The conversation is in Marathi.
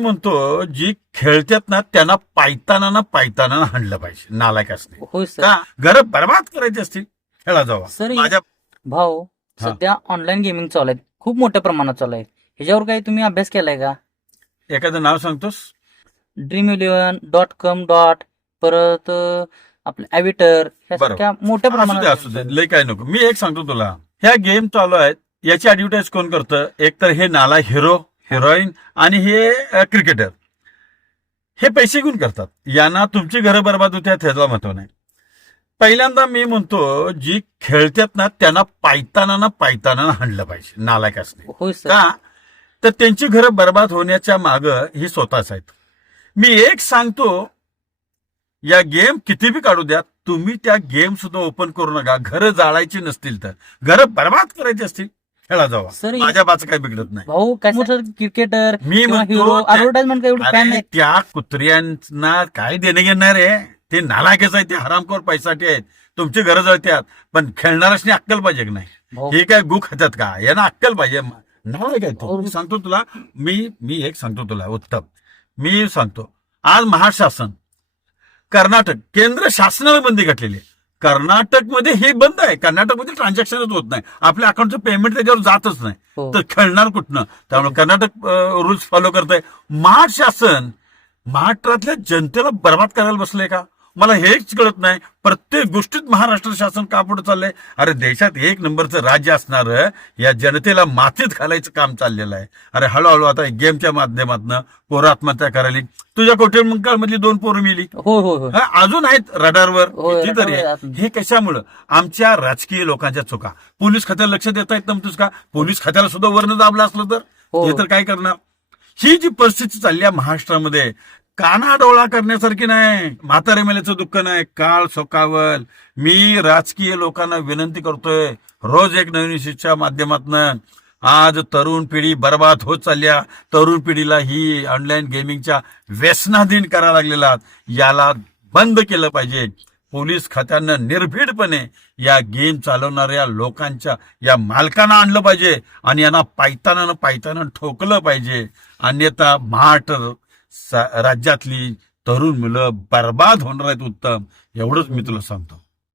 म्हणतो जी खेळतात ना त्यांना पायताना हाणलं पाहिजे, नालायक असते होय सर. का घर बर्बाद करायची असतील खेळा जावा. सर, माझ्या भाऊ हा. सध्या ऑनलाईन गेमिंग चालू आहे, खूप मोठ्या प्रमाणात चालू आहे. ह्याच्यावर काही तुम्ही अभ्यास केलाय का? एखादं नाव सांगतोस? Dream11.com परत आपलं ॲव्हिटर ह्यासारख्या मोठ्या असू दे प्रमाणात. लय काय नको. मी एक सांगतो तुला, ह्या गेम चालू आहेत याची ऍडव्हर्टाईज कोण करतं? एक तर हे नाला हिरो हिरोईन आणि हे क्रिकेटर, हे पैसे घेऊन करतात. यांना तुमची घरं बर्बाद होत्या त्याचा महत्व नाही. पहिल्यांदा मी म्हणतो जी खेळतात ना त्यांना पायताना हाणलं पाहिजे, नालायक असते होय सर. का? तर त्यांची घरं बर्बाद होण्याच्या माग ही स्वतःच आहेत. मी एक सांगतो, या गेम किती बी काढू द्या, तुम्ही त्या गेम सुद्धा ओपन करू नका. घरं जाळायची नसतील तर, घरं बर्बाद करायची असतील खेळा जावा. सर, माझ्या बाचं काही बिघडत नाही. भाऊ काय क्रिकेटर मी हिरो म्हणतो ऍडव्हर्टाइजमेंट काय एवढं फॅन अरे, नाही. त्या कुत्र्यांना काय देणे घेणार आहे? ते नालायकच आहे, ते हरामखोर पैसाठी आहेत. तुमची गरज जळत्यात, पण खेळणाऱ्यासनी अक्कल पाहिजे की नाही? भाऊ हे काय गु खात्यात का? यांना अक्कल पाहिजे. नालायक आहे तो. मी सांगतो तुला, मी एक सांगतो तुला उत्तम, मी सांगतो, आज महाशासन कर्नाटक केंद्र शासनाने बंदी घातलेली आहे. कर्नाटकमध्ये हे बंद आहे. कर्नाटकमध्ये ट्रान्झॅक्शनच होत नाही, आपल्या अकाउंटचं पेमेंट त्याच्यावर जातच नाही. हो. तर खेळणार कुठनं? त्यामुळे कर्नाटक रूल्स फॉलो करत आहे. महाराष्ट्र शासन महाराष्ट्रातल्या जनतेला बर्बाद करायला बसलंय का? मला हेच कळत नाही. प्रत्येक गोष्टीत महाराष्ट्र शासन का पुढे चाललंय? अरे देशात एक नंबरचं राज्य असणारं या जनतेला मातीत घालायचं काम चाललेलं आहे. अरे हळूहळू आता गेमच्या माध्यमातून पोरं आत्महत्या करायली. तुझ्या कोटेमंकाळमधली 2 पोरं मिली, हो हो हो. अजून आहेत रडारवर होय, कितीतरी आहे. रडारवर. हे कशामुळं? आमच्या राजकीय लोकांच्या चुका. पोलीस खात्याला लक्ष देता येत नव्हतंच का? पोलीस खात्याला सुद्धा वर्ण दाबलं असलं तर हो. हे तर काय करणार? ही जी परिस्थिती चालली आहे महाराष्ट्रामध्ये, कानाडोळा करण्यासारखी नाही. म्हातारे मेल्याचं दुःख नाही, काळ सोकावल. मी राजकीय लोकांना विनंती करतोय, रोज एक नवीन इश्यूच्या माध्यमातून आज तरुण पिढी बर्बाद होत चालल्या. तरुण पिढीला ही ऑनलाईन गेमिंगच्या व्यसनाधीन करायला लागलेला, याला बंद केलं पाहिजे. पोलीस खात्यानं निर्भीडपणे या गेम चालवणाऱ्या लोकांच्या या मालकांना आणलं पाहिजे आणि यांना पायताना ठोकलं पाहिजे. अन्यथा महाराष्ट्र राज्यातली तरुण मुलं बर्बाद होणार आहेत. उत्तम, एवढंच मी तुला सांगतो.